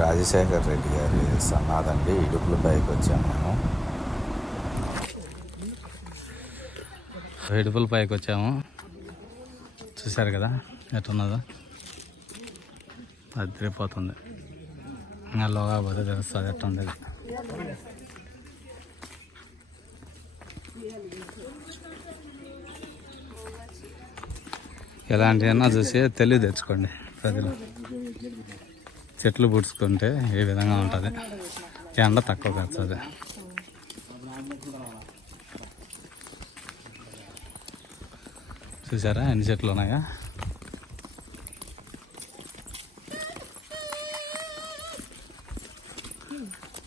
రాజశేఖర్ రెడ్డి గారి సన్నాదండి ఇడుపుల పైకి వచ్చాము మేము. ఇడుపుల పైకి వచ్చాము. చూశారు కదా? ఎట్టున్నదో? అది తిరిగిపోతుంది. ఇంకా లోగా పోతే తెలుస్తుంది ఎట్టుంది ఉండేది ఎలాంటివన్నా చూసి తెలివి తెచ్చుకోండి ప్రజలు. చెట్లు పుడుచుకుంటే ఏ విధంగా ఉంటుంది? ఎండ తక్కువ కలుస్తుంది చూసారా? ఎన్ని చెట్లు ఉన్నాయా?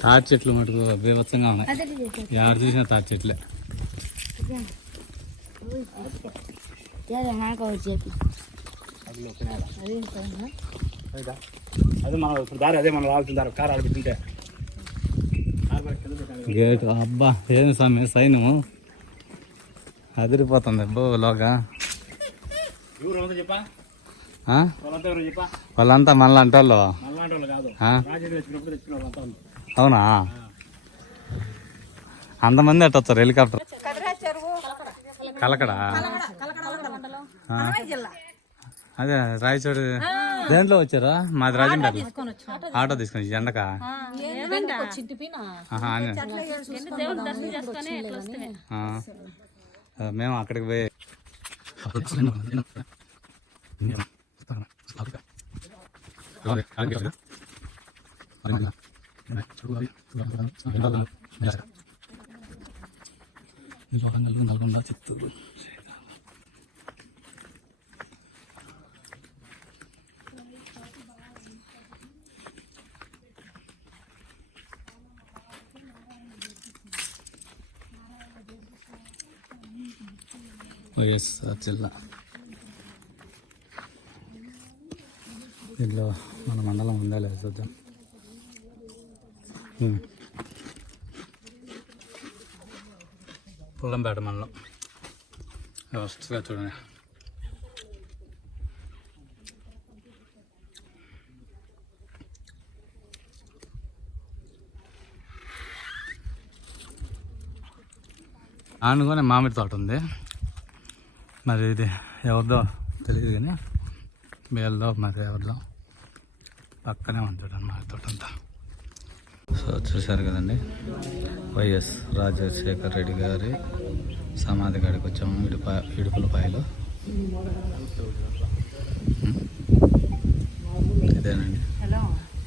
తాటి చెట్లు మటుకు బీభత్సంగా ఉన్నాయి. ఎవరు చూసినా తాటి చెట్లే. అదే మనం ఇప్పుడు దారి అదే మనం రావాల్సిన దారి కారు గేట్ అబ్బా ఏం స్వామి సైన్యము అదిరిపోతుంది అబ్బో లోగా చెప్పా? వాళ్ళంతా ఎవరో చెప్పా? వాళ్ళంతా మళ్ళీ ఉంది అవునా? అంతమంది అట్ట వచ్చారు హెలికాప్టర్? కలకడ అదే రాయచోడు. దేంట్లో వచ్చారా? మాది రాజంపేట ఆటో తీసుకొని ఎండక? మేము అక్కడికి పోయి నల్గొండ చిత్తూరు. వైఎస్ఆర్ జిల్లా. దీంట్లో మన మండలం ఉందా లేదా చూద్దాం. పుల్లంపేట మండలం. వ్యవస్థగా చూడండి. ఆనుకొని మామిడి తోట ఉంది. మరి ఇది ఎవరిదో తెలియదు కానీ వీళ్ళదో మరి ఎవరిదో పక్కనే ఉంటుంది అన్నమాట తోట అంతా సో చూశారు కదండి వైఎస్ రాజశేఖర్ రెడ్డి గారి సమాధి కాడికి వచ్చాము ఇడుప ఇడుపులపాయలు. ఇదేనండి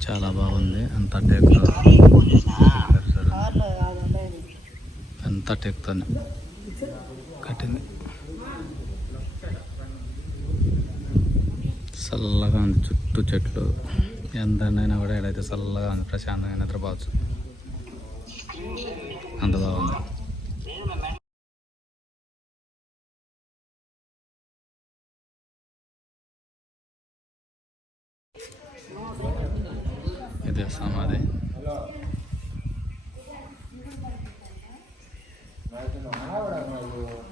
చాలా బాగుంది అంతా టేక్ అంతా టేక్తోనే కట్టింది చల్లగా ఉంది చుట్టూ చెట్లు. ఎంతైనా కూడా ఏడైతే చల్లగా ఉంది ప్రశాంతంగా నిద్రపోవచ్చు. అంత బాగుంది. ఇదే సమాధి. నిలిపినాడు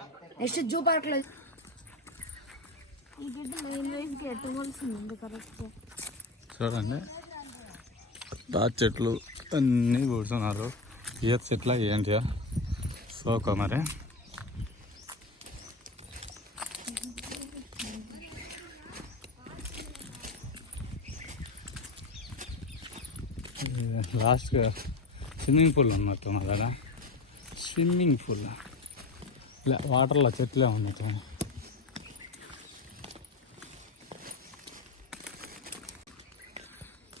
నెక్స్ట్ జూ పార్క్లో చూడండి. తాటి చెట్లు అన్నీ కూర్చున్నారు. ఈత చెట్ల ఏంటి? సోక మరి. లాస్ట్గా స్విమ్మింగ్ పూల్ ఉన్నట్టు మా దగ్గర. Swimming pool. ఇలా వాటర్లో చెట్లే ఉన్నట్టు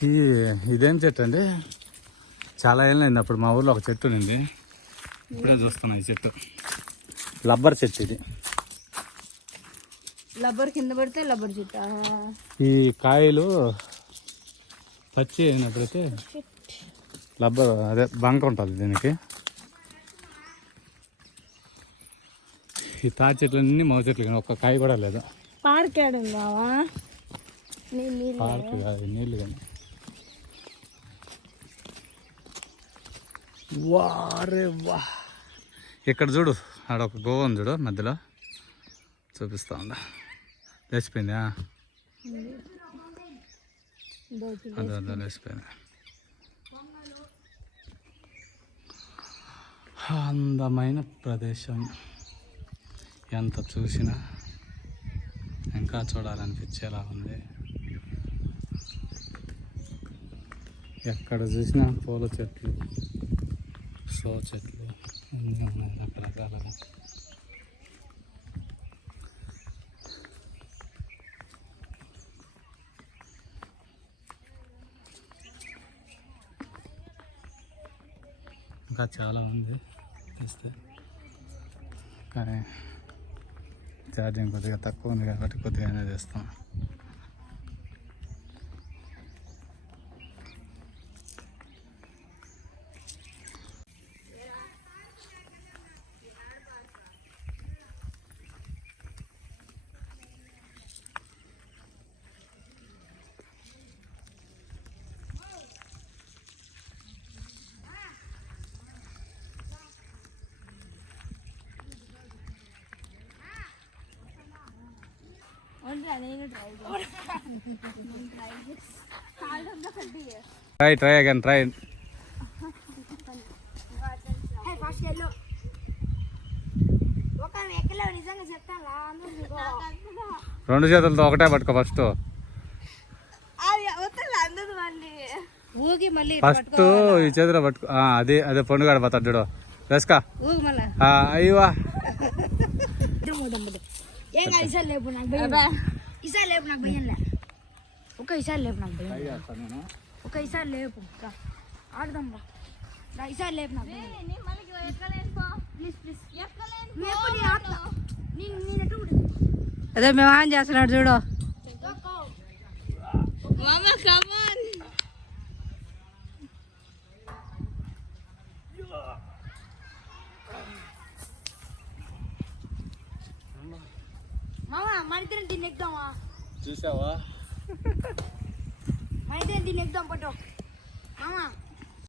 ఈ ఇదేం చెట్టు అండి? చాలా ఏళ్ళైంది అప్పుడు మా ఊర్లో ఒక చెట్టు ఉంది ఇప్పుడే చూస్తున్నా ఈ చెట్టు. లబ్బర్ చెట్టు ఇది. లబ్బర్ కింద పడితే లబ్బర్ చుట్ట. ఈ కాయలు పచ్చి అయినప్పుడైతే లబ్బర్ అదే బంక ఉంటుంది దీనికి. ఈ తాటి చెట్లన్నీ మగ చెట్లు కానీ ఒక్క కాయ కూడా లేదు. పార్క్ కాదు నీళ్ళు కానీ. వారే వా. ఇక్కడ చూడు ఆడ ఒక గోవ ఉంది చూడు మధ్యలో. చూపిస్తా ఉందా లేచిపోయిందా? అదే అదే లేచిపోయింది. అందమైన ప్రదేశం. ఎంత చూసినా ఇంకా చూడాలనిపించేలా ఉంది. ఎక్కడ చూసినా పూల చెట్లు సో చెట్లు అన్నీ ఉన్నాయి రకరకాలుగా. ఇంకా చాలా ఉంది చూస్తే. కానీ ఛార్జింగ్ కొద్దిగా తక్కువ ఉంది కాబట్టి కొద్దిగానే చేస్తాం. Try try again try first వెళ్ళు ఒక ఎక్కలో నిజంగా చెప్తాను అందరూ రెండు చేతులతో ఒకటే పట్టుకో ఫస్ట్ ఊగి మళ్ళీ ఫస్ట్ ఈ చేతిలో పట్టుకో. అది అదే పండుగ పోతాడు చూడు. ఊగి మళ్ళీ. అయ్యవా ఈసారి లేపు నాకు భయంలే ఒక ఈసారి లేపు నాకు భయం ఒక ఈసారి లేపు రా. ఆడదాం రా ఈసారి లేపు నాకు అదే మేము ఆన్ చేస్తున్నాడు చూడు మామ మన ఇద్దరం దీన్ని ఎక్కుదామా చూసావా మన ఇద్దరం దీన్ని ఎక్కుదాం పట్టు మామ